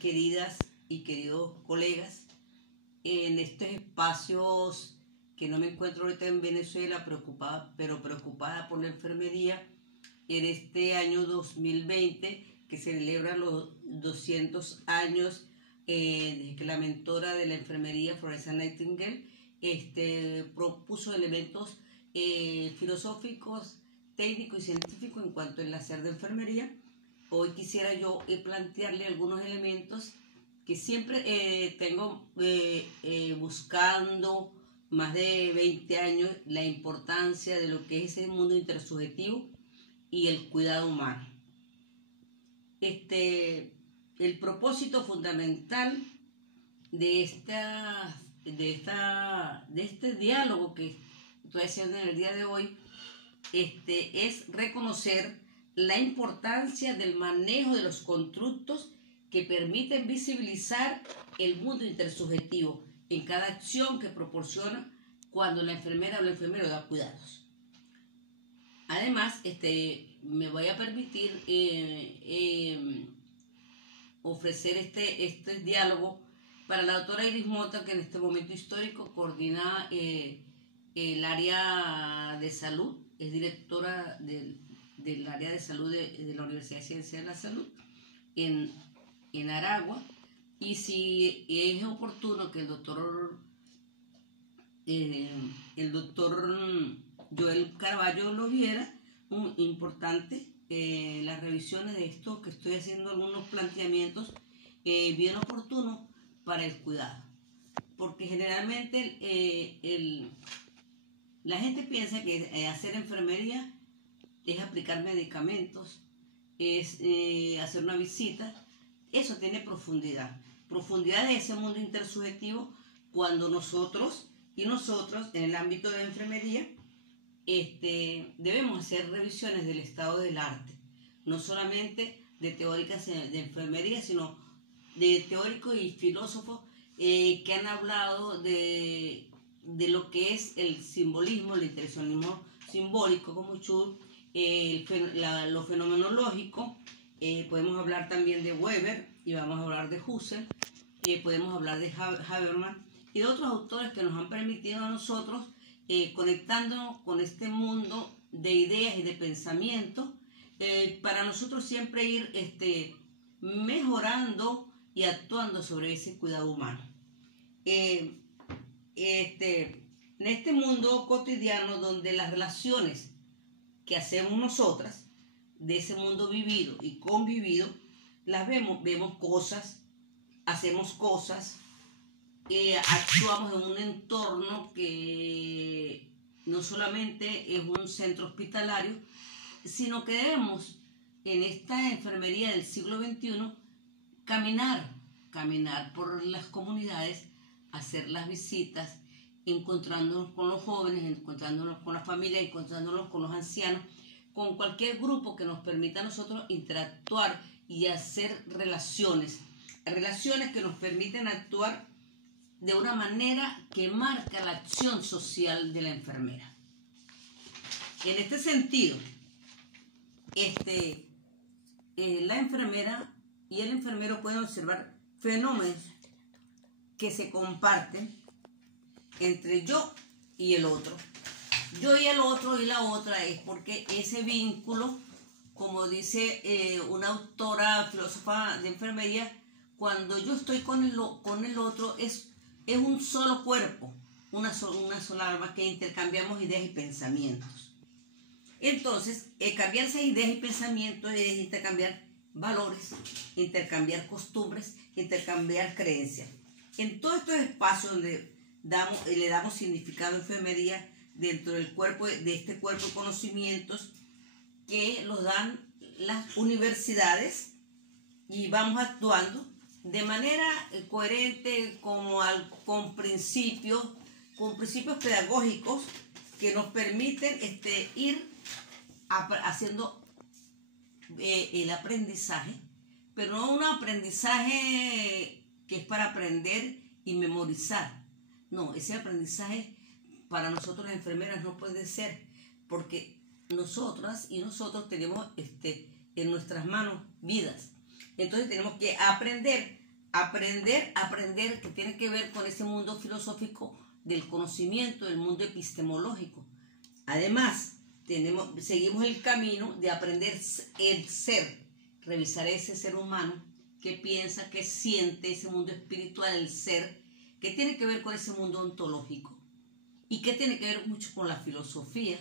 queridas y queridos colegas, en estos espacios que no me encuentro ahorita en Venezuela, preocupada por la enfermería, en este año 2020, que se celebra los 200 años de que la mentora de la enfermería, Florence Nightingale, propuso elementos filosóficos, técnicos y científicos en cuanto al hacer de enfermería. Hoy quisiera yo plantearle algunos elementos que siempre tengo buscando más de 20 años, la importancia de lo que es el mundo intersubjetivo y el cuidado humano. El propósito fundamental de este diálogo que estoy haciendo en el día de hoy es reconocer la importancia del manejo de los constructos que permiten visibilizar el mundo intersubjetivo en cada acción que proporciona cuando la enfermera o el enfermero da cuidados. Además, me voy a permitir ofrecer este diálogo para la doctora Iris Mota, que en este momento histórico coordina el área de salud, es directora del área de salud de la Universidad de Ciencias de la Salud en Aragua, y si es oportuno que el doctor Joel Carballo lo viera, importante las revisiones de esto que estoy haciendo, algunos planteamientos bien oportunos para el cuidado, porque generalmente la gente piensa que hacer enfermería es aplicar medicamentos, es hacer una visita. Eso tiene profundidad de ese mundo intersubjetivo, cuando nosotros en el ámbito de la enfermería debemos hacer revisiones del estado del arte, no solamente de teóricas de enfermería, sino de teóricos y filósofos que han hablado de lo que es el simbolismo, el interaccionismo simbólico, como Schur, lo fenomenológico. Podemos hablar también de Weber, y vamos a hablar de Husserl, podemos hablar de Habermas y de otros autores que nos han permitido a nosotros, conectándonos con este mundo de ideas y de pensamiento, para nosotros siempre ir mejorando y actuando sobre ese cuidado humano. En este mundo cotidiano, donde las relaciones que hacemos nosotras, de ese mundo vivido y convivido, las vemos cosas, hacemos cosas, actuamos en un entorno que no solamente es un centro hospitalario, sino que debemos, en esta enfermería del siglo XXI, caminar por las comunidades, hacer las visitas, encontrándonos con los jóvenes, encontrándonos con la familia, encontrándonos con los ancianos, con cualquier grupo que nos permita a nosotros interactuar y hacer relaciones que nos permiten actuar de una manera que marca la acción social de la enfermera. En este sentido, la enfermera y el enfermero pueden observar fenómenos que se comparten entre yo y el otro. Yo y el otro y la otra es porque ese vínculo, como dice una autora filósofa de enfermería, cuando yo estoy con el otro es un solo cuerpo, una sola alma, que intercambiamos ideas y pensamientos. Entonces, cambiar esas ideas y pensamientos es intercambiar valores, intercambiar costumbres, intercambiar creencias. En todos estos espacios donde le damos significado a enfermería, dentro del cuerpo, de este cuerpo de conocimientos que los dan las universidades, y vamos actuando de manera coherente con principios pedagógicos que nos permiten ir haciendo el aprendizaje, pero no un aprendizaje que es para aprender y memorizar. No, ese aprendizaje para nosotros las enfermeras no puede ser, porque nosotras y nosotros tenemos en nuestras manos vidas. Entonces tenemos que aprender, que tiene que ver con ese mundo filosófico del conocimiento, del mundo epistemológico. Además, seguimos el camino de aprender el ser, revisar ese ser humano, qué piensa, qué siente, ese mundo espiritual, el ser, que tiene que ver con ese mundo ontológico y que tiene que ver mucho con la filosofía.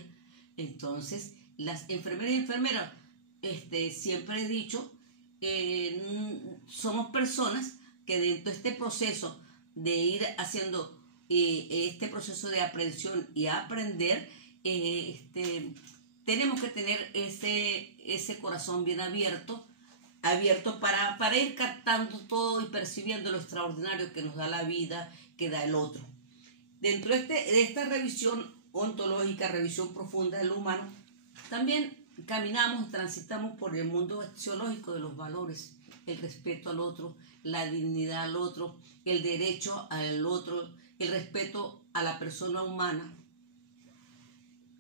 Entonces, las enfermeras y enfermeras, siempre he dicho, somos personas que dentro de este proceso de ir haciendo este proceso de aprehensión y aprender, tenemos que tener ese corazón bien abierto para ir captando todo y percibiendo lo extraordinario que nos da la vida, que da el otro. Dentro de esta revisión ontológica, revisión profunda del humano, también caminamos, transitamos por el mundo axiológico de los valores, el respeto al otro, la dignidad al otro, el derecho al otro, el respeto a la persona humana.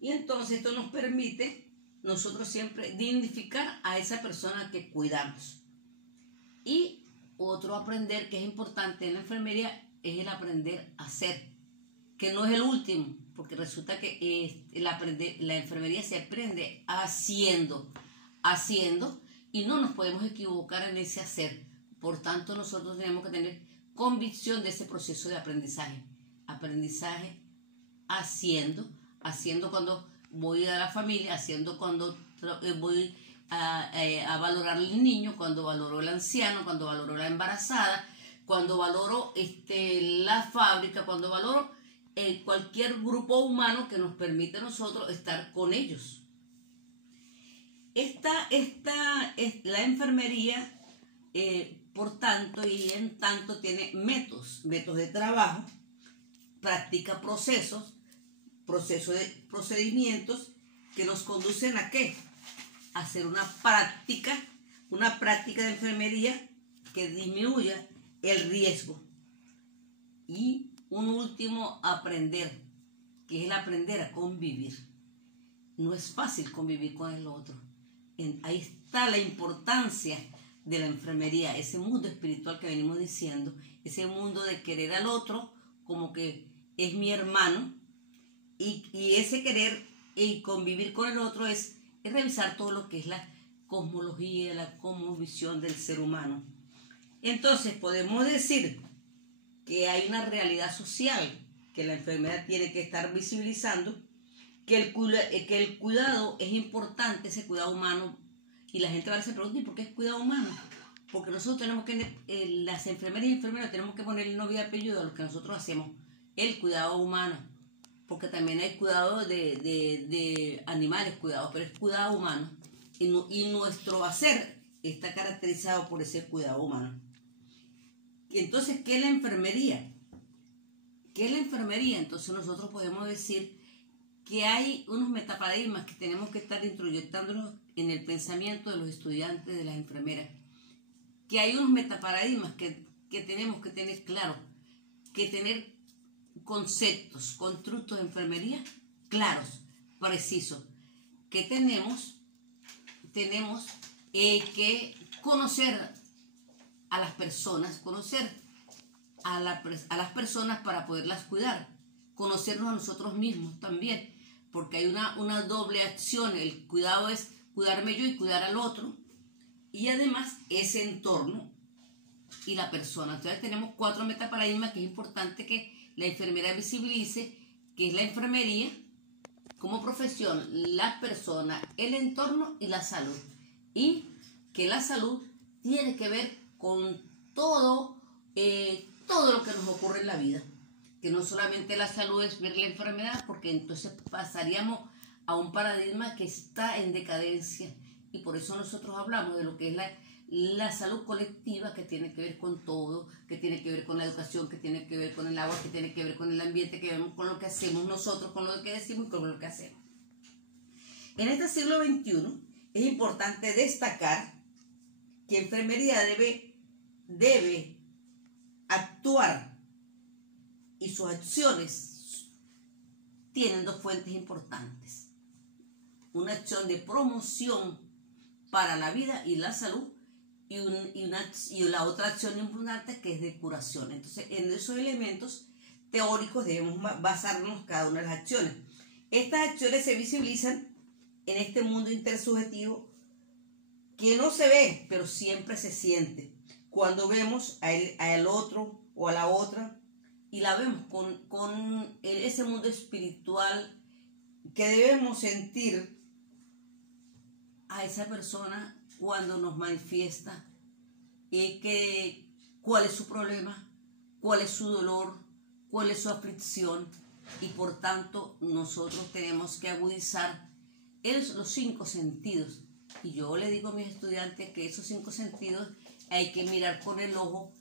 Y entonces esto nos permite nosotros siempre dignificar a esa persona que cuidamos. Y otro aprender que es importante en la enfermería es el aprender a ser, que no es el último, porque resulta que la enfermería se aprende haciendo, y no nos podemos equivocar en ese hacer. Por tanto, nosotros tenemos que tener convicción de ese proceso de aprendizaje haciendo cuando voy a la familia, haciendo cuando voy a valorar al niño, cuando valoro al anciano, cuando valoro a la embarazada, cuando valoro la fábrica, cuando valoro cualquier grupo humano que nos permite a nosotros estar con ellos. La enfermería, por tanto y en tanto, tiene métodos de trabajo, practica procedimientos que nos conducen ¿a qué? A hacer una práctica de enfermería que disminuya el riesgo. Y un último aprender, que es el aprender a convivir. No es fácil convivir con el otro. Ahí está la importancia de la enfermería, ese mundo espiritual que venimos diciendo, ese mundo de querer al otro como que es mi hermano, y ese querer y convivir con el otro es revisar todo lo que es la cosmología, la cosmovisión del ser humano. Entonces podemos decir que hay una realidad social que la enfermedad tiene que estar visibilizando, que el cuidado es importante, ese cuidado humano, y la gente va a hacer preguntas: ¿y por qué es cuidado humano? Porque nosotros tenemos que, las enfermeras y enfermeros, tenemos que poner el nombre y apellido a lo que nosotros hacemos, el cuidado humano, porque también hay cuidado de animales, cuidados, pero es cuidado humano, y nuestro hacer está caracterizado por ese cuidado humano. Entonces, ¿qué es la enfermería? Entonces nosotros podemos decir que hay unos metaparadigmas que tenemos que estar introyectándonos en el pensamiento de los estudiantes de las enfermeras, que hay unos metaparadigmas que tenemos que tener claro, que tener conceptos, constructos de enfermería claros, precisos, que tenemos que conocer a las personas, a las personas para poderlas cuidar, conocernos a nosotros mismos también, porque hay una doble acción. El cuidado es cuidarme yo y cuidar al otro, y además ese entorno y la persona. Entonces tenemos 4 metaparadigmas que es importante que la enfermera visibilice, que es la enfermería como profesión, las personas, el entorno y la salud. Y que la salud tiene que ver con todo lo que nos ocurre en la vida. Que no solamente la salud es ver la enfermedad, porque entonces pasaríamos a un paradigma que está en decadencia. Y por eso nosotros hablamos de lo que es la salud colectiva, que tiene que ver con todo, que tiene que ver con la educación, que tiene que ver con el agua, que tiene que ver con el ambiente, que vemos con lo que hacemos nosotros, con lo que decimos y con lo que hacemos. En este siglo XXI es importante destacar que enfermería debe actuar, y sus acciones tienen 2 fuentes importantes: una acción de promoción para la vida y la salud, y la otra acción importante que es de curación. Entonces, en esos elementos teóricos debemos basarnos cada una de las acciones. Estas acciones se visibilizan en este mundo intersubjetivo que no se ve, pero siempre se siente. Cuando vemos al otro o a la otra y la vemos con ese mundo espiritual que debemos sentir a esa persona cuando nos manifiesta cuál es su problema, cuál es su dolor, cuál es su aflicción, y por tanto nosotros tenemos que agudizar los 5 sentidos. Y yo le digo a mis estudiantes que esos 5 sentidos hay que mirar con el ojo,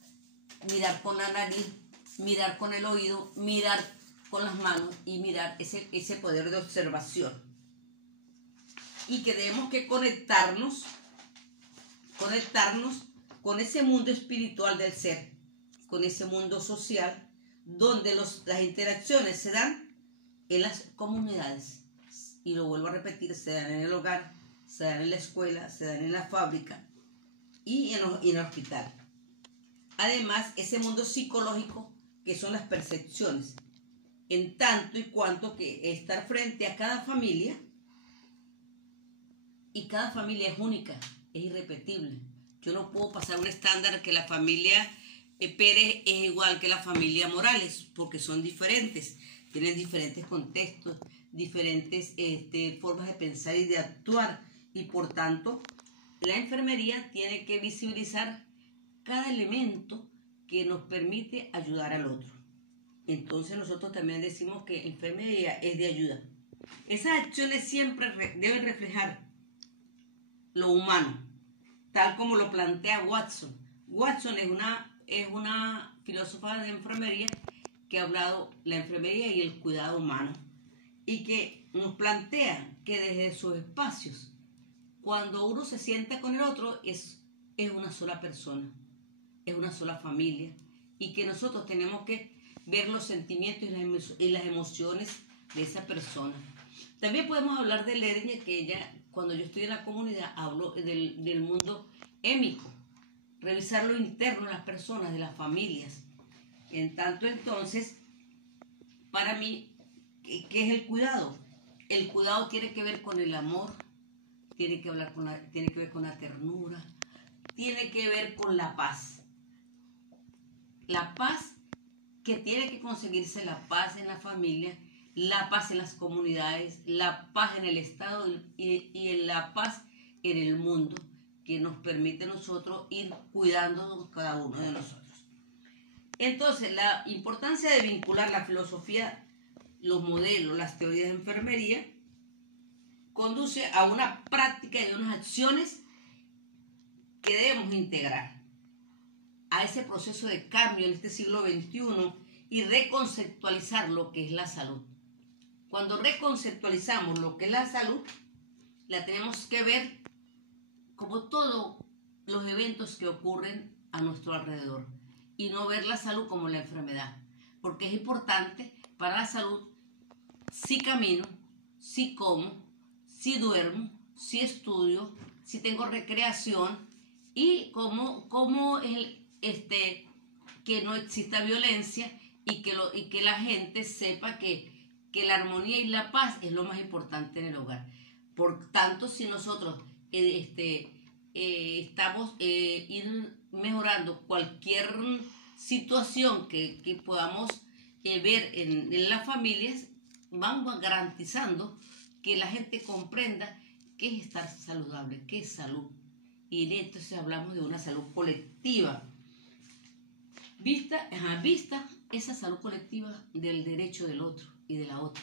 mirar con la nariz, mirar con el oído, mirar con las manos y mirar ese poder de observación. Y que debemos que conectarnos con ese mundo espiritual del ser, con ese mundo social, donde las interacciones se dan en las comunidades. Y lo vuelvo a repetir, se dan en el hogar, se dan en la escuela, se dan en la fábrica y en el hospital. Además, ese mundo psicológico que son las percepciones, en tanto y cuanto que estar frente a cada familia, y cada familia es única, es irrepetible. Yo no puedo pasar un estándar que la familia Pérez es igual que la familia Morales, porque son diferentes, tienen diferentes contextos, diferentes formas de pensar y de actuar, y por tanto la enfermería tiene que visibilizar cada elemento que nos permite ayudar al otro. Entonces nosotros también decimos que enfermería es de ayuda. Esas acciones siempre deben reflejar lo humano, tal como lo plantea Watson. Watson es una filósofa de enfermería que ha hablado la enfermería y el cuidado humano, y que nos plantea que desde sus espacios, cuando uno se sienta con el otro, es una sola persona, es una sola familia, y que nosotros tenemos que ver los sentimientos y las emociones de esa persona. También podemos hablar de Lerner, que ella, cuando yo estoy en la comunidad, hablo del mundo émico, revisar lo interno de las personas, de las familias. En tanto, entonces, para mí, ¿qué es el cuidado? El cuidado tiene que ver con el amor, tiene que ver con la ternura, tiene que ver con la paz. La paz, que tiene que conseguirse la paz en la familia, la paz en las comunidades, la paz en el Estado y la paz en el mundo, que nos permite a nosotros ir cuidándonos cada uno de nosotros. Entonces, la importancia de vincular la filosofía, los modelos, las teorías de enfermería, conduce a una práctica y a unas acciones que debemos integrar a ese proceso de cambio en este siglo XXI y reconceptualizar lo que es la salud. Cuando reconceptualizamos lo que es la salud, la tenemos que ver como todos los eventos que ocurren a nuestro alrededor y no ver la salud como la enfermedad, porque es importante para la salud si camino, si como, si duermo, si estudio, si tengo recreación y cómo que no exista violencia y que la gente sepa que la armonía y la paz es lo más importante en el hogar. Por tanto, si nosotros estamos ir mejorando cualquier situación que podamos ver en las familias, vamos garantizando que la gente comprenda qué es estar saludable, qué es salud. Y entonces hablamos de una salud colectiva. Vista esa salud colectiva del derecho del otro y de la otra,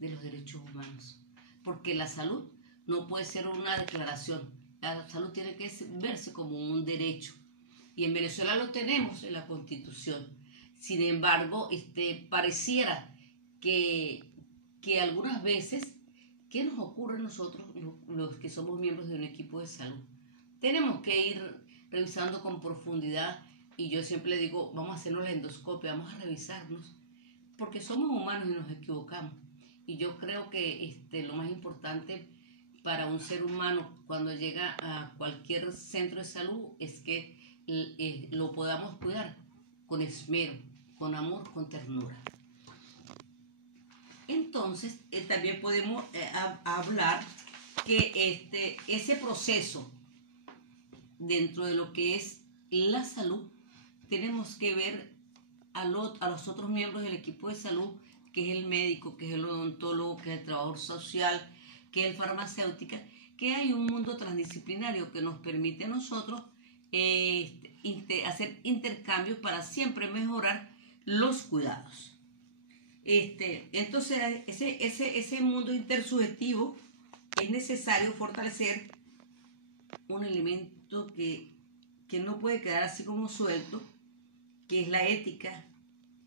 de los derechos humanos. Porque la salud no puede ser una declaración, la salud tiene que verse como un derecho. Y en Venezuela lo tenemos en la Constitución. Sin embargo, pareciera que algunas veces, ¿qué nos ocurre a nosotros, los que somos miembros de un equipo de salud? Tenemos que ir revisando con profundidad, y yo siempre digo, vamos a hacernos la endoscopia, vamos a revisarnos, porque somos humanos y nos equivocamos. Y yo creo que lo más importante para un ser humano cuando llega a cualquier centro de salud es que lo podamos cuidar con esmero, con amor, con ternura. Entonces, también podemos hablar que ese proceso dentro de lo que es la salud, tenemos que ver a los otros miembros del equipo de salud, que es el médico, que es el odontólogo, que es el trabajador social, que es el farmacéutico, que hay un mundo transdisciplinario que nos permite a nosotros hacer intercambios para siempre mejorar los cuidados. Entonces, ese mundo intersubjetivo es necesario fortalecer un elemento que no puede quedar así como suelto, que es la ética.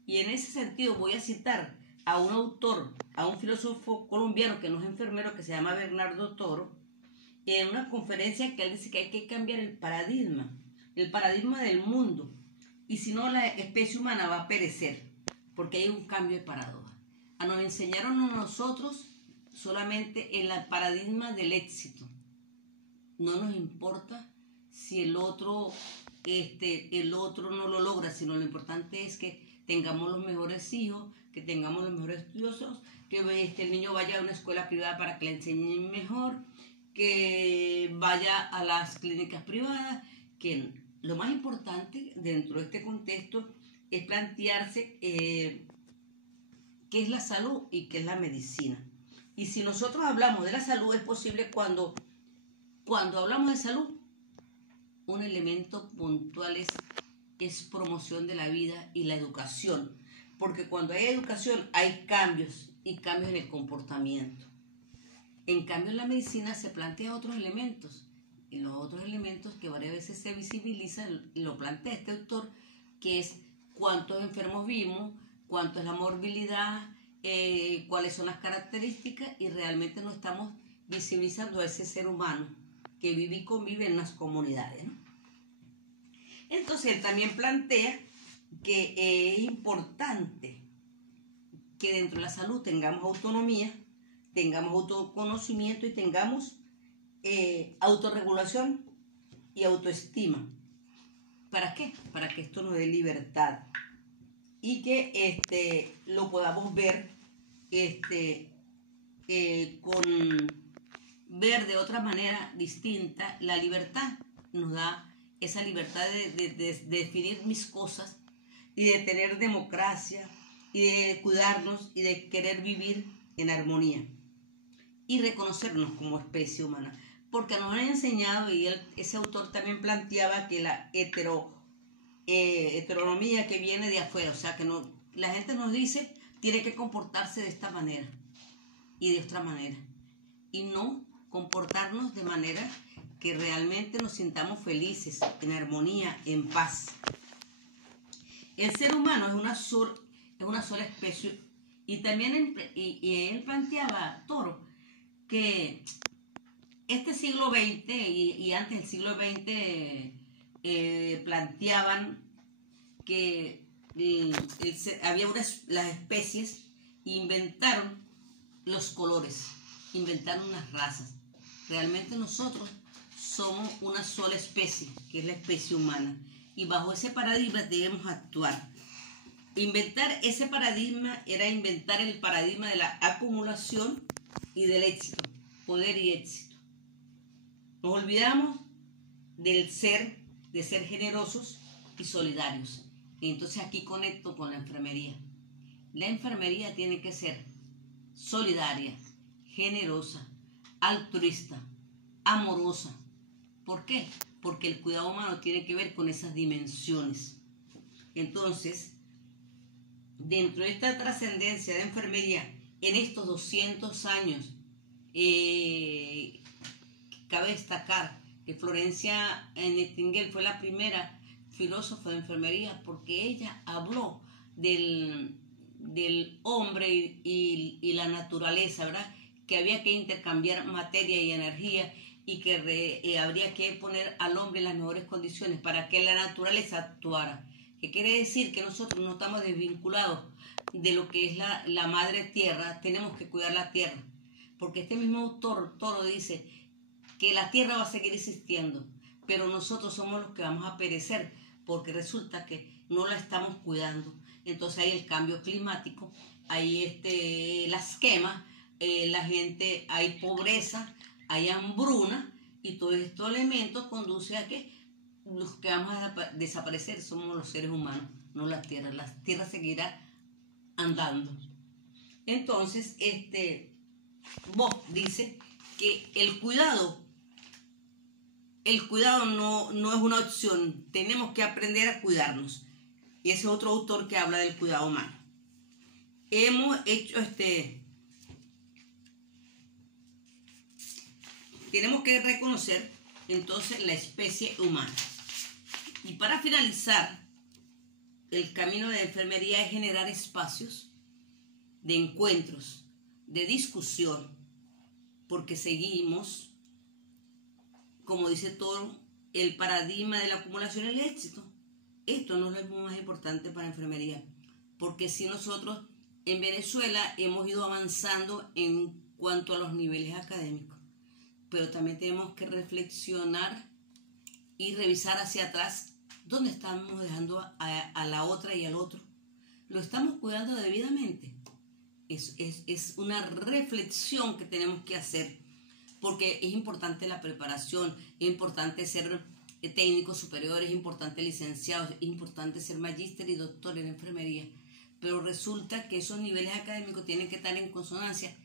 Y en ese sentido voy a citar a un autor, a un filósofo colombiano que no es enfermero, que se llama Bernardo Toro, en una conferencia que él dice que hay que cambiar el paradigma del mundo, y si no la especie humana va a perecer, porque hay un cambio de paradoja. Nos enseñaron a nosotros solamente el paradigma del éxito. No nos importa si el otro no lo logra, sino lo importante es que tengamos los mejores hijos, que tengamos los mejores estudiosos, que el niño vaya a una escuela privada para que le enseñen mejor, que vaya a las clínicas privadas, que lo más importante dentro de este contexto es plantearse qué es la salud y qué es la medicina. Y si nosotros hablamos de la salud, es posible cuando hablamos de salud, un elemento puntual es promoción de la vida y la educación, porque cuando hay educación hay cambios y cambios en el comportamiento. En cambio, en la medicina se plantean otros elementos, y los otros elementos que varias veces se visibilizan, lo plantea este autor, que es cuántos enfermos vimos, cuánto es la morbilidad, cuáles son las características, y realmente no estamos visibilizando a ese ser humano que vive y convive en las comunidades, ¿no? Entonces él también plantea que es importante que dentro de la salud tengamos autonomía, tengamos autoconocimiento y tengamos autorregulación y autoestima. ¿Para qué? Para que esto nos dé libertad y que lo podamos ver ver de otra manera distinta. La libertad nos da esa libertad de definir mis cosas y de tener democracia y de cuidarnos y de querer vivir en armonía y reconocernos como especie humana, porque nos han enseñado, y ese autor también planteaba que la heteronomía que viene de afuera, o sea que no, la gente nos dice tiene que comportarse de esta manera y de otra manera, y no comportarnos de manera que realmente nos sintamos felices, en armonía, en paz. El ser humano es una sola especie, y también él planteaba, Toro, que este siglo XX y antes del siglo XX planteaban que había las especies, inventaron los colores, inventaron unas razas. Realmente nosotros somos una sola especie, que es la especie humana, y bajo ese paradigma debemos actuar. Inventar ese paradigma era inventar el paradigma de la acumulación y del éxito, poder y éxito. Nos olvidamos de ser generosos y solidarios. Y entonces aquí conecto con la enfermería. La enfermería tiene que ser solidaria, generosa, altruista, amorosa. ¿Por qué? Porque el cuidado humano tiene que ver con esas dimensiones. Entonces, dentro de esta trascendencia de enfermería, en estos 200 años, cabe destacar que Florencia Nightingale fue la primera filósofa de enfermería, porque ella habló del hombre y la naturaleza, ¿verdad? Que había que intercambiar materia y energía, y que habría que poner al hombre en las mejores condiciones para que la naturaleza actuara. ¿Qué quiere decir? Que nosotros no estamos desvinculados de lo que es la madre tierra, tenemos que cuidar la tierra, porque este mismo autor, Toro, dice que la tierra va a seguir existiendo, pero nosotros somos los que vamos a perecer, porque resulta que no la estamos cuidando. Entonces hay el cambio climático, hay las quemas, la gente, hay pobreza, hay hambruna, y todos estos elementos conducen a que los que vamos a desaparecer somos los seres humanos, no la tierra seguirá andando. Entonces, Bob dice que el cuidado no es una opción, tenemos que aprender a cuidarnos. Y ese es otro autor que habla del cuidado humano. Hemos hecho tenemos que reconocer entonces la especie humana. Y para finalizar, el camino de la enfermería es generar espacios de encuentros, de discusión, porque seguimos, como dice Toro, el paradigma de la acumulación y el éxito. Esto no es lo más importante para la enfermería, porque si nosotros en Venezuela hemos ido avanzando en cuanto a los niveles académicos, pero también tenemos que reflexionar y revisar hacia atrás dónde estamos dejando a la otra y al otro. ¿Lo estamos cuidando debidamente? Es una reflexión que tenemos que hacer, porque es importante la preparación, es importante ser técnicos superiores, es importante licenciados, es importante ser magíster y doctor en enfermería, pero resulta que esos niveles académicos tienen que estar en consonancia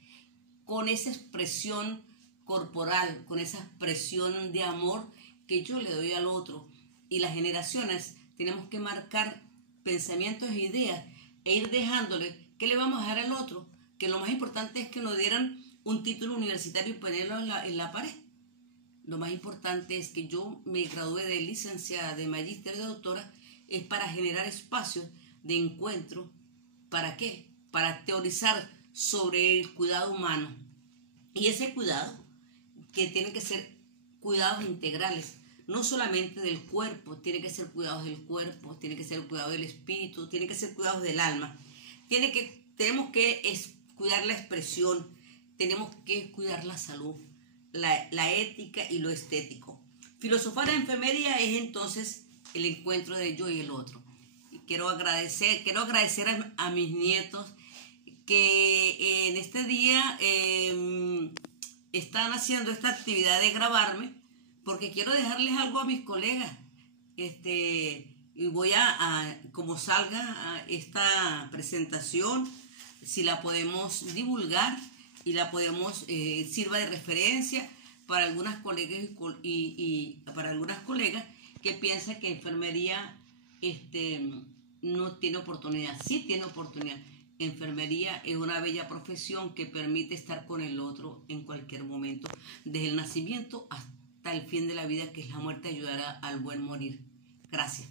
con esa expresión corporal, con esa expresión de amor que yo le doy al otro. Y las generaciones tenemos que marcar pensamientos e ideas e ir dejándole qué le vamos a dejar al otro, que lo más importante es que nos dieran un título universitario y ponerlo en la pared. Lo más importante es que yo me gradué de licenciada, de magíster, de doctora, es para generar espacios de encuentro. ¿Para qué? Para teorizar sobre el cuidado humano. Y ese cuidado, que tiene que ser cuidados integrales, no solamente del cuerpo, tiene que ser cuidados del cuerpo, tiene que ser cuidado del espíritu, tiene que ser cuidados del alma. Tenemos que cuidar la expresión, tenemos que cuidar la salud, la ética y lo estético. Filosofar en enfermería es entonces el encuentro de yo y el otro. Y quiero agradecer a mis nietos que en este día están haciendo esta actividad de grabarme, porque quiero dejarles algo a mis colegas. Y voy como salga esta presentación, si la podemos divulgar y la podemos sirva de referencia para algunas colegas y para algunas colegas que piensan que enfermería no tiene oportunidad. Sí tiene oportunidad. Enfermería es una bella profesión que permite estar con el otro en cualquier momento, desde el nacimiento hasta el fin de la vida, que es la muerte, ayudará al buen morir. Gracias.